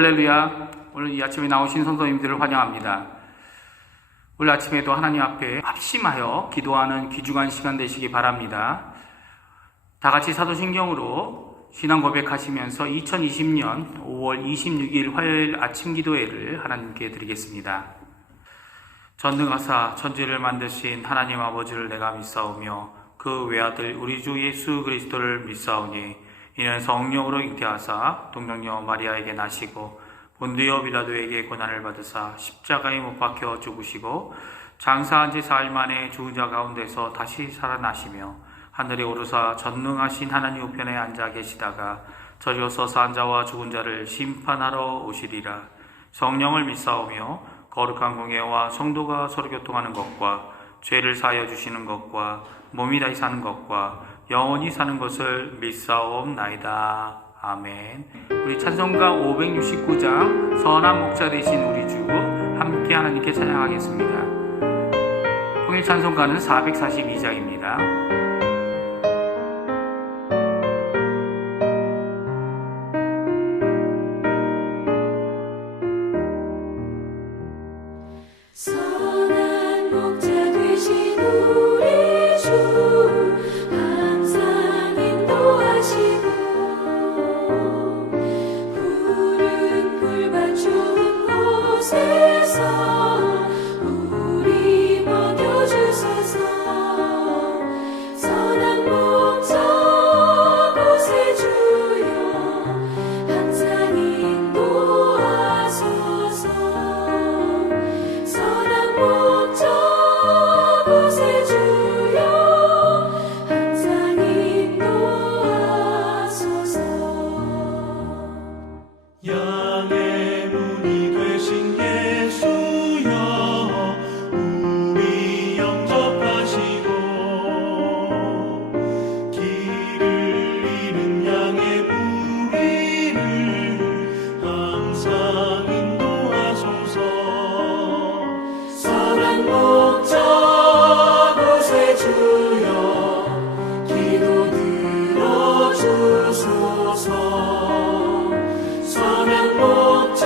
할렐루야. 오늘 이 아침에 나오신 성도님들을 환영합니다. 오늘 아침에도 하나님 앞에 합심하여 기도하는 귀중한 시간 되시기 바랍니다. 다 같이 사도신경으로 신앙 고백하시면서 2020년 5월 26일 화요일 아침 기도회를 하나님께 드리겠습니다. 전능하사 천지를 만드신 하나님 아버지를 내가 믿사오며 그 외아들 우리 주 예수 그리스도를 믿사오니 이는 성령으로 잉태하사 동정녀 마리아에게 나시고 본디오 빌라도에게 고난을 받으사 십자가에 못 박혀 죽으시고 장사한 지 4일 만에 죽은 자 가운데서 다시 살아나시며 하늘에 오르사 전능하신 하나님 우편에 앉아 계시다가 저리로 서서 자와 죽은 자를 심판하러 오시리라. 성령을 믿사오며 거룩한 공예와 성도가 서로 교통하는 것과 죄를 사하여 주시는 것과 몸이 다시 사는 것과 영원히 사는 것을 믿사옵나이다. 아멘. 우리 찬송가 569장 선한 목자 되신 우리 주 함께 하나님께 찬양하겠습니다. 통일 찬송가는 442장입니다. 선한 목자 되신 우리 주 항상 인도하시고 푸른 풀밭 좋은 곳에서 우리 먹여주소서. 선한 목자 곳에 주여 항상 인도하소서. 선한 목자 곳에 주여 항상 인도하소서. 양의 문이 되신 예수여 우리 영접하시고 길을 잃은 양의 무리를 항상 인도하소서. 선한 목자 곳에 주여 기도 들어주소서. 선한 목자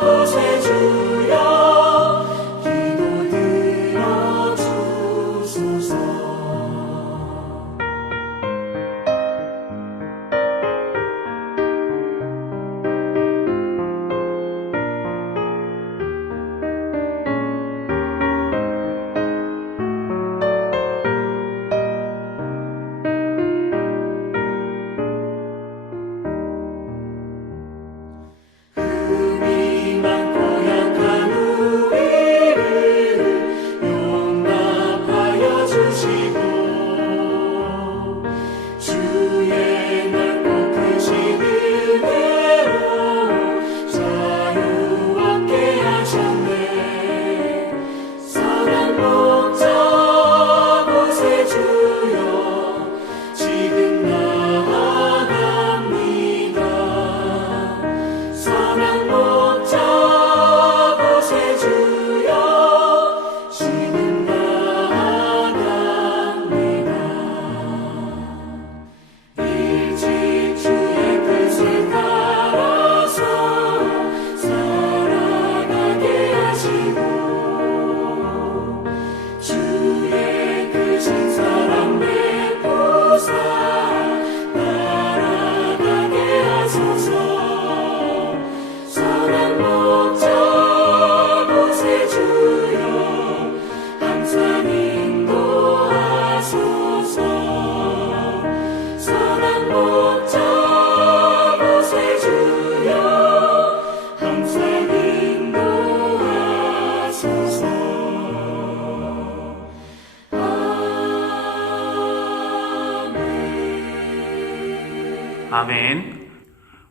곳에 주여 기도 들어주소서. 흠이 많고 약한 우리를 용납하여 주시고 주의 넓고 크신 은혜로 자유 얻게 하셨네. 선한 목자 곳에 주여 지금 나아갑니다. 선한 목자 곳에 주여 지금 나아갑니다. 일찍 주의 뜻을 따라서 살아가게 하시고 주의 크신 사랑 베푸사 날아가게 하소서. 선한 목자 곳에 주여 항상 인도하소서. 선한 목자 곳에 주여 항상 인도하소서. 아멘.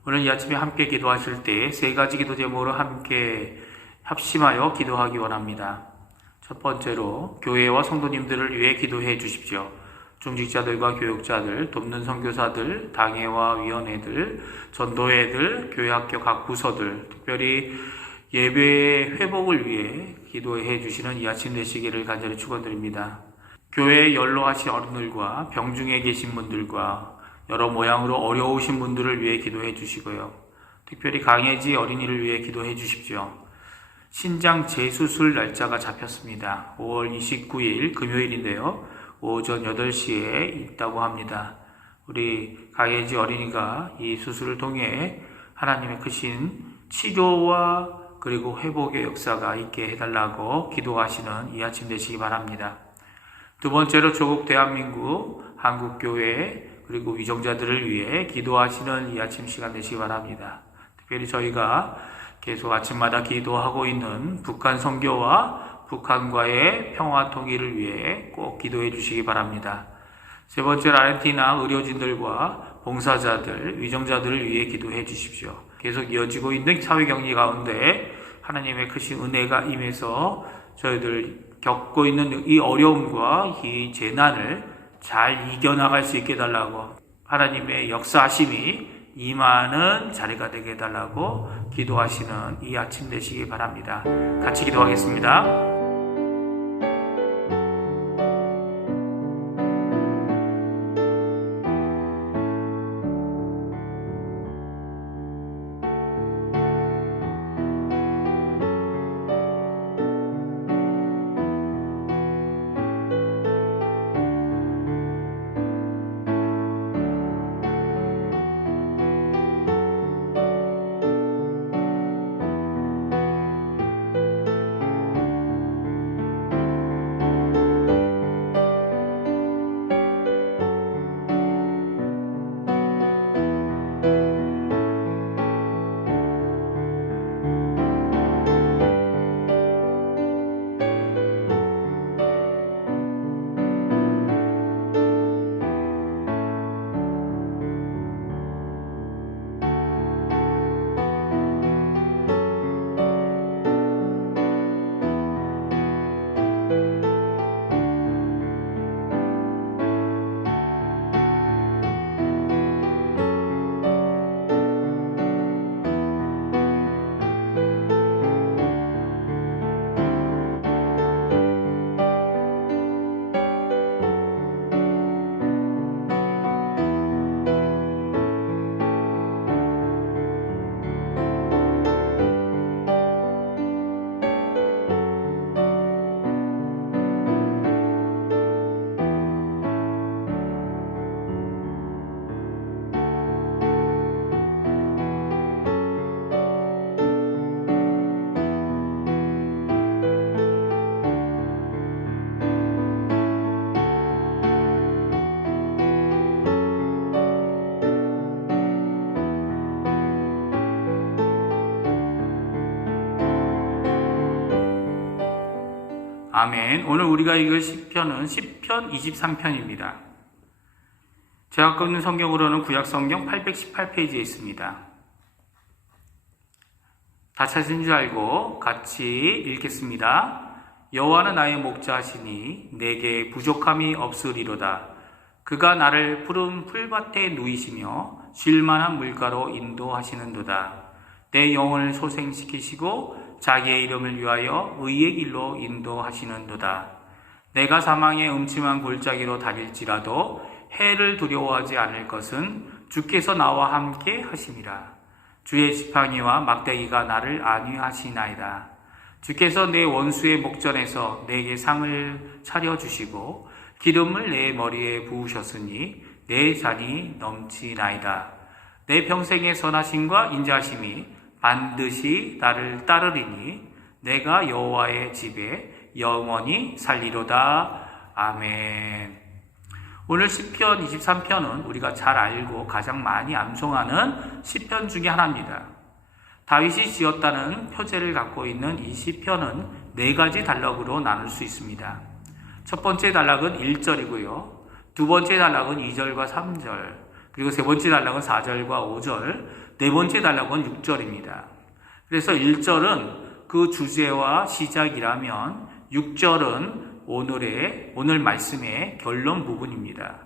오늘 이 아침에 함께 기도하실 때 세 가지 기도 제목으로 함께 합심하여 기도하기 원합니다. 첫 번째로 교회와 성도님들을 위해 기도해 주십시오. 중직자들과 교육자들, 돕는 선교사들, 당회와 위원회들, 전도회들, 교회학교 각 부서들, 특별히 예배의 회복을 위해 기도해 주시는 이 아침 되시기를 간절히 축원드립니다. 교회에 연로하신 어른들과 병중에 계신 분들과 여러 모양으로 어려우신 분들을 위해 기도해 주시고요. 특별히 강혜지 어린이를 위해 기도해 주십시오. 신장 재수술 날짜가 잡혔습니다. 5월 29일 금요일인데요. 오전 8시에 있다고 합니다. 우리 강혜지 어린이가 이 수술을 통해 하나님의 크신 치료와 그리고 회복의 역사가 있게 해달라고 기도하시는 이 아침 되시기 바랍니다. 두 번째로 조국 대한민국 한국교회 그리고 위정자들을 위해 기도하시는 이 아침 시간 되시기 바랍니다. 특별히 저희가 계속 아침마다 기도하고 있는 북한 선교와 북한과의 평화 통일을 위해 꼭 기도해 주시기 바랍니다. 세 번째로 아르헨티나 의료진들과 봉사자들, 위정자들을 위해 기도해 주십시오. 계속 이어지고 있는 사회격리 가운데 하나님의 크신 은혜가 임해서 저희들 겪고 있는 이 어려움과 이 재난을 잘 이겨나갈 수 있게 해달라고, 하나님의 역사하심이 임하는 자리가 되게 해달라고 기도하시는 이 아침 되시기 바랍니다. 같이 기도하겠습니다. 아멘. 오늘 우리가 읽을 시편은 시편 23편입니다. 제가 갖고 있는 성경으로는 구약성경 818페이지에 있습니다. 다 찾은 줄 알고 같이 읽겠습니다. 여호와는 나의 목자시니 내게 부족함이 없으리로다. 그가 나를 푸른 풀밭에 누이시며 쉴만한 물가로 인도하시는도다. 내 영혼을 소생시키시고 자기의 이름을 위하여 의의 길로 인도하시는도다. 내가 사망의 음침한 골짜기로 다닐지라도 해를 두려워하지 않을 것은 주께서 나와 함께 하심이라. 주의 지팡이와 막대기가 나를 안위하시나이다. 주께서 내 원수의 목전에서 내게 상을 차려주시고 기름을 내 머리에 부으셨으니 내 잔이 넘치나이다. 내 평생의 선하심과 인자하심이 반드시 나를 따르리니 내가 여호와의 집에 영원히 살리로다. 아멘. 오늘 시편 23편은 우리가 잘 알고 가장 많이 암송하는 시편 중에 하나입니다. 다윗이 지었다는 표제를 갖고 있는 이 시편은 4가지 단락으로 나눌 수 있습니다. 첫 번째 단락은 1절이고요. 두 번째 단락은 2절과 3절, 그리고 세 번째 단락은 4절과 5절, 네 번째 단락은 6절입니다. 그래서 1절은 그 주제와 시작이라면 6절은 오늘 말씀의 결론 부분입니다.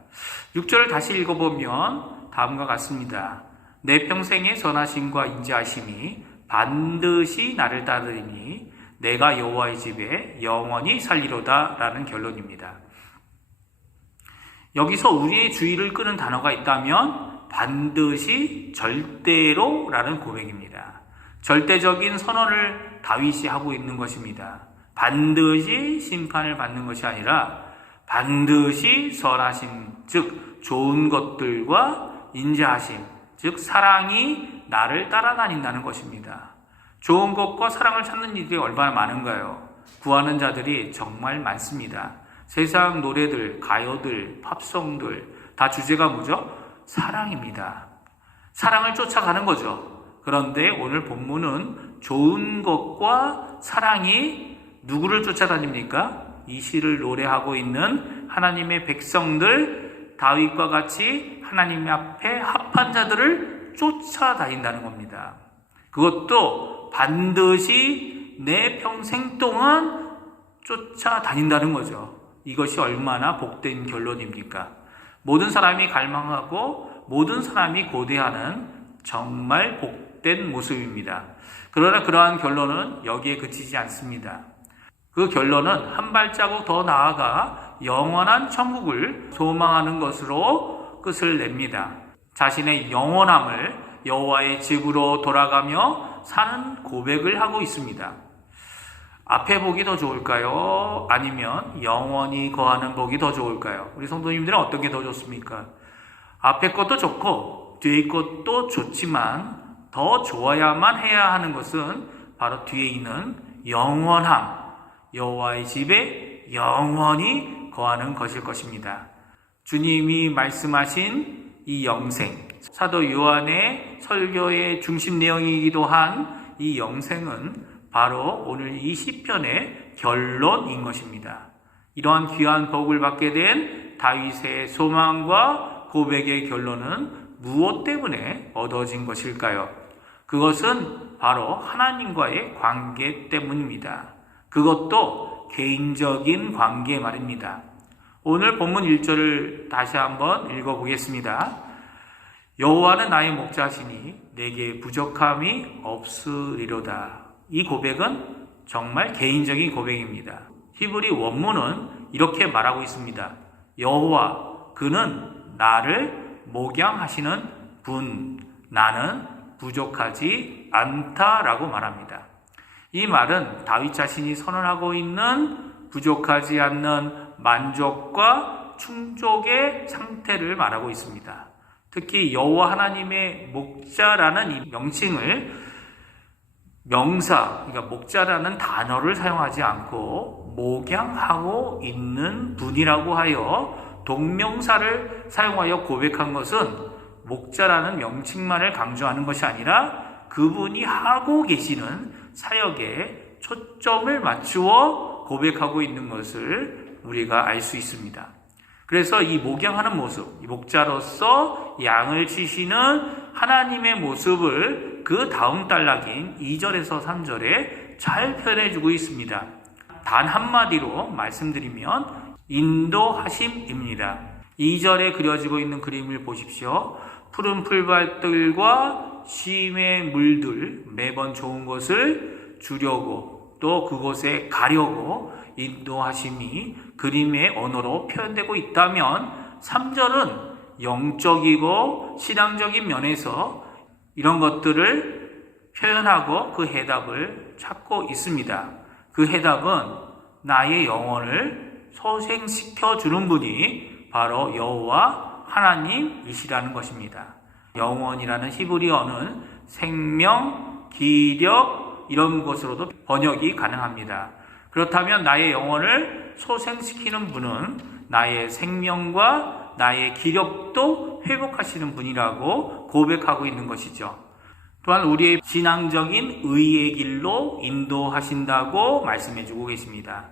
6절을 다시 읽어보면 다음과 같습니다. 내 평생의 선하심과 인자하심이 반드시 나를 따르리니 내가 여호와의 집에 영원히 살리로다 라는 결론입니다. 여기서 우리의 주의를 끄는 단어가 있다면 반드시 절대로라는 고백입니다. 절대적인 선언을 다윗이 하고 있는 것입니다. 반드시 심판을 받는 것이 아니라 반드시 선하심, 즉 좋은 것들과 인자하심, 즉 사랑이 나를 따라다닌다는 것입니다. 좋은 것과 사랑을 찾는 일이 얼마나 많은가요? 구하는 자들이 정말 많습니다. 세상 노래들, 가요들, 팝송들 다 주제가 뭐죠? 사랑입니다. 사랑을 쫓아가는 거죠. 그런데 오늘 본문은 좋은 것과 사랑이 누구를 쫓아다닙니까? 이 시를 노래하고 있는 하나님의 백성들, 다윗과 같이 하나님 앞에 합한 자들을 쫓아다닌다는 겁니다. 그것도 반드시 내 평생 동안 쫓아다닌다는 거죠. 이것이 얼마나 복된 결론입니까? 모든 사람이 갈망하고 모든 사람이 고대하는 정말 복된 모습입니다. 그러나 그러한 결론은 여기에 그치지 않습니다. 그 결론은 한 발자국 더 나아가 영원한 천국을 소망하는 것으로 끝을 냅니다. 자신의 영원함을 여호와의 집으로 돌아가며 사는 고백을 하고 있습니다. 앞에 복이 더 좋을까요? 아니면 영원히 거하는 복이 더 좋을까요? 우리 성도님들은 어떤 게 더 좋습니까? 앞에 것도 좋고 뒤에 것도 좋지만 더 좋아야만 해야 하는 것은 바로 뒤에 있는 영원함, 여호와의 집에 영원히 거하는 것일 것입니다. 주님이 말씀하신 이 영생, 사도 요한의 설교의 중심 내용이기도 한 이 영생은 바로 오늘 이 시편의 결론인 것입니다. 이러한 귀한 복을 받게 된 다윗의 소망과 고백의 결론은 무엇 때문에 얻어진 것일까요? 그것은 바로 하나님과의 관계 때문입니다. 그것도 개인적인 관계 말입니다. 오늘 본문 1절을 다시 한번 읽어보겠습니다. 여호와는 나의 목자시니 내게 부족함이 없으리로다. 이 고백은 정말 개인적인 고백입니다. 히브리 원문은 이렇게 말하고 있습니다. 여호와, 그는 나를 목양하시는 분, 나는 부족하지 않다라고 말합니다. 이 말은 다윗 자신이 선언하고 있는 부족하지 않는 만족과 충족의 상태를 말하고 있습니다. 특히 여호와 하나님의 목자라는 이 명칭을 명사, 그러니까 목자라는 단어를 사용하지 않고 목양하고 있는 분이라고 하여 동명사를 사용하여 고백한 것은 목자라는 명칭만을 강조하는 것이 아니라 그분이 하고 계시는 사역에 초점을 맞추어 고백하고 있는 것을 우리가 알 수 있습니다. 그래서 이 목양하는 모습, 이 목자로서 양을 치시는 하나님의 모습을 그 다음 단락인 2절에서 3절에 잘 표현해주고 있습니다. 단 한마디로 말씀드리면 인도하심입니다. 2절에 그려지고 있는 그림을 보십시오. 푸른 풀밭들과 쉼의 물들, 매번 좋은 것을 주려고 또 그곳에 가려고 인도하심이 그림의 언어로 표현되고 있다면 3절은 영적이고 신앙적인 면에서 이런 것들을 표현하고 그 해답을 찾고 있습니다. 그 해답은 나의 영혼을 소생시켜 주는 분이 바로 여호와 하나님이시라는 것입니다. 영혼이라는 히브리어는 생명, 기력 이런 것으로도 번역이 가능합니다. 그렇다면 나의 영혼을 소생시키는 분은 나의 생명과 나의 기력도 회복하시는 분이라고 고백하고 있는 것이죠. 또한 우리의 신앙적인 의의 길로 인도하신다고 말씀해주고 계십니다.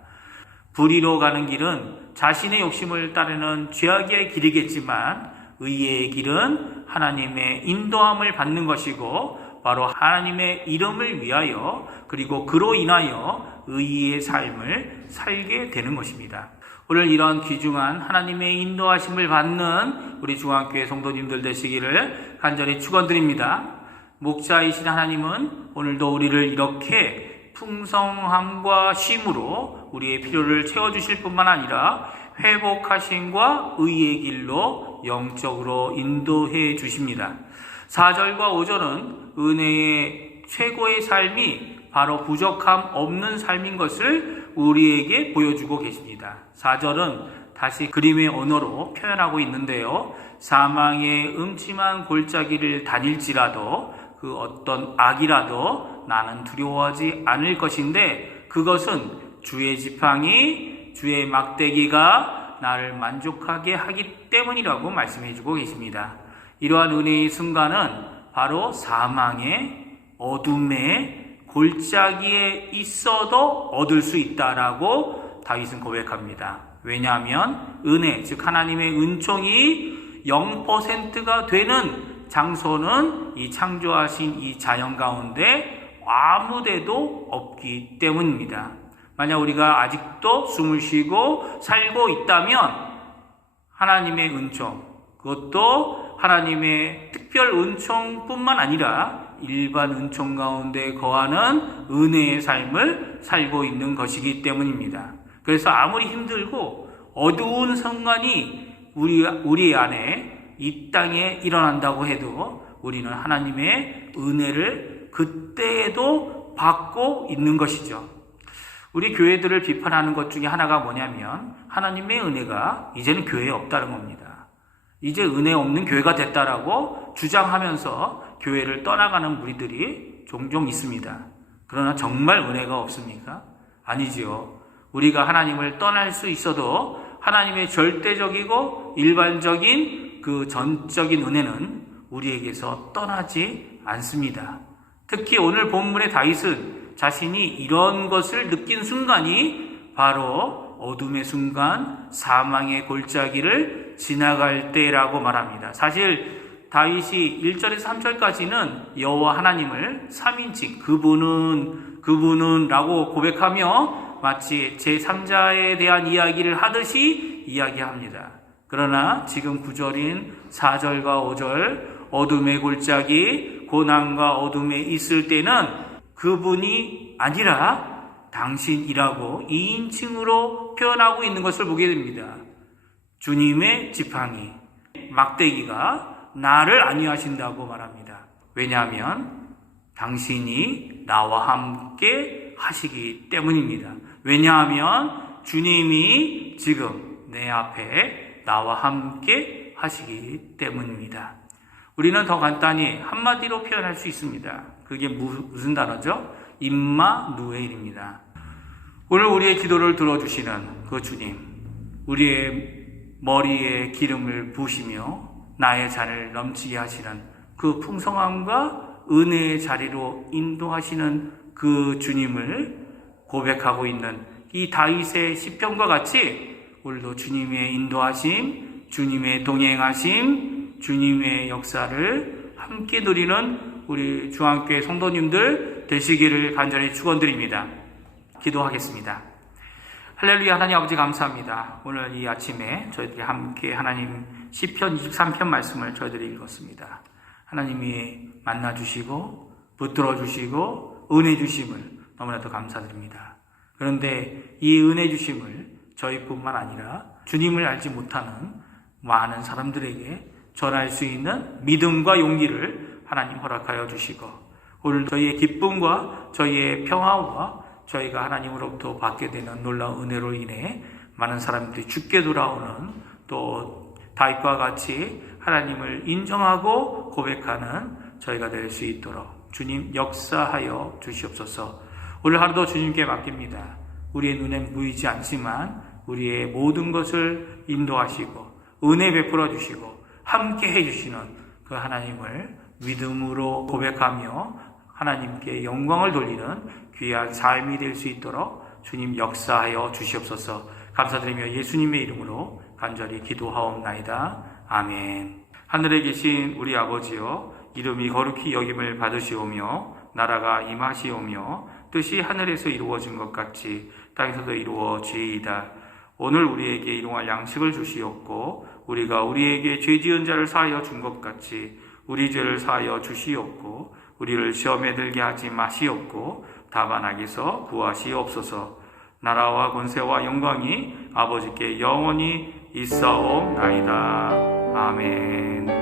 불의로 가는 길은 자신의 욕심을 따르는 죄악의 길이겠지만 의의 길은 하나님의 인도함을 받는 것이고 바로 하나님의 이름을 위하여 그리고 그로 인하여 의의 삶을 살게 되는 것입니다. 오늘 이런 귀중한 하나님의 인도하심을 받는 우리 중앙교회 성도님들 되시기를 간절히 축원드립니다. 목자이신 하나님은 오늘도 우리를 이렇게 풍성함과 쉼으로 우리의 필요를 채워주실 뿐만 아니라 회복하심과 의의 길로 영적으로 인도해 주십니다. 4절과 5절은 은혜의 최고의 삶이 바로 부족함 없는 삶인 것을 우리에게 보여주고 계십니다. 4절은 다시 그림의 언어로 표현하고 있는데요. 사망의 음침한 골짜기를 다닐지라도 그 어떤 악이라도 나는 두려워하지 않을 것인데 그것은 주의 지팡이, 주의 막대기가 나를 만족하게 하기 때문이라고 말씀해주고 계십니다. 이러한 은혜의 순간은 바로 사망의 어둠의 골짜기에 있어도 얻을 수 있다라고 다윗은 고백합니다. 왜냐하면 은혜, 즉 하나님의 은총이 0%가 되는 장소는 이 창조하신 이 자연 가운데 아무데도 없기 때문입니다. 만약 우리가 아직도 숨을 쉬고 살고 있다면 하나님의 은총, 그것도 하나님의 특별 은총뿐만 아니라 일반 은총 가운데 거하는 은혜의 삶을 살고 있는 것이기 때문입니다. 그래서 아무리 힘들고 어두운 순간이 우리 안에 이 땅에 일어난다고 해도 우리는 하나님의 은혜를 그때에도 받고 있는 것이죠. 우리 교회들을 비판하는 것 중에 하나가 뭐냐면 하나님의 은혜가 이제는 교회에 없다는 겁니다. 이제 은혜 없는 교회가 됐다라고 주장하면서 교회를 떠나가는 무리들이 종종 있습니다. 그러나 정말 은혜가 없습니까? 아니지요. 우리가 하나님을 떠날 수 있어도 하나님의 절대적이고 일반적인 그 전적인 은혜는 우리에게서 떠나지 않습니다. 특히 오늘 본문의 다윗은 자신이 이런 것을 느낀 순간이 바로 어둠의 순간, 사망의 골짜기를 지나갈 때라고 말합니다. 사실 다윗이 1절에서 3절까지는 여호와 하나님을 3인칭 그분은 라고 고백하며 마치 제3자에 대한 이야기를 하듯이 이야기합니다. 그러나 지금 9절인 4절과 5절 어둠의 골짜기, 고난과 어둠에 있을 때는 그분이 아니라 당신이라고 2인칭으로 표현하고 있는 것을 보게 됩니다. 주님의 지팡이, 막대기가 나를 안위하신다고 말합니다. 왜냐하면 당신이 나와 함께 하시기 때문입니다. 왜냐하면 주님이 지금 내 앞에 나와 함께 하시기 때문입니다. 우리는 더 간단히 한마디로 표현할 수 있습니다. 그게 무슨 단어죠? 임마누엘입니다. 오늘 우리의 기도를 들어주시는 그 주님, 우리의 머리에 기름을 부으시며 나의 잔을 넘치게 하시는 그 풍성함과 은혜의 자리로 인도하시는 그 주님을 고백하고 있는 이 다윗의 시편과 같이 오늘도 주님의 인도하심, 주님의 동행하심, 주님의 역사를 함께 누리는 우리 중앙교회 성도님들 되시기를 간절히 축원드립니다. 기도하겠습니다. 할렐루야. 하나님 아버지 감사합니다. 오늘 이 아침에 저희들이 함께 하나님 시편 23편 말씀을 저희들이 읽었습니다. 하나님이 만나주시고 붙들어주시고 은혜 주심을 너무나도 감사드립니다. 그런데 이 은혜 주심을 저희뿐만 아니라 주님을 알지 못하는 많은 사람들에게 전할 수 있는 믿음과 용기를 하나님 허락하여 주시고 오늘 저희의 기쁨과 저희의 평화와 저희가 하나님으로부터 받게 되는 놀라운 은혜로 인해 많은 사람들이 죽게 돌아오는 또 다윗과 같이 하나님을 인정하고 고백하는 저희가 될 수 있도록 주님 역사하여 주시옵소서. 오늘 하루도 주님께 맡깁니다. 우리의 눈엔 보이지 않지만 우리의 모든 것을 인도하시고 은혜 베풀어 주시고 함께 해주시는 그 하나님을 믿음으로 고백하며 하나님께 영광을 돌리는 귀한 삶이 될 수 있도록 주님 역사하여 주시옵소서. 감사드리며 예수님의 이름으로 간절히 기도하옵나이다. 아멘. 하늘에 계신 우리 아버지여, 이름이 거룩히 여김을 받으시오며 나라가 임하시오며 뜻이 하늘에서 이루어진 것 같이 땅에서도 이루어지이다. 오늘 우리에게 일용할 양식을 주시옵고 우리가 우리에게 죄 지은 자를 사하여 준 것 같이 우리 죄를 사하여 주시옵고 우리를 시험에 들게 하지 마시옵고 다만 악에서 구하시옵소서. 나라와 권세와 영광이 아버지께 영원히 있사옵나이다. 아멘.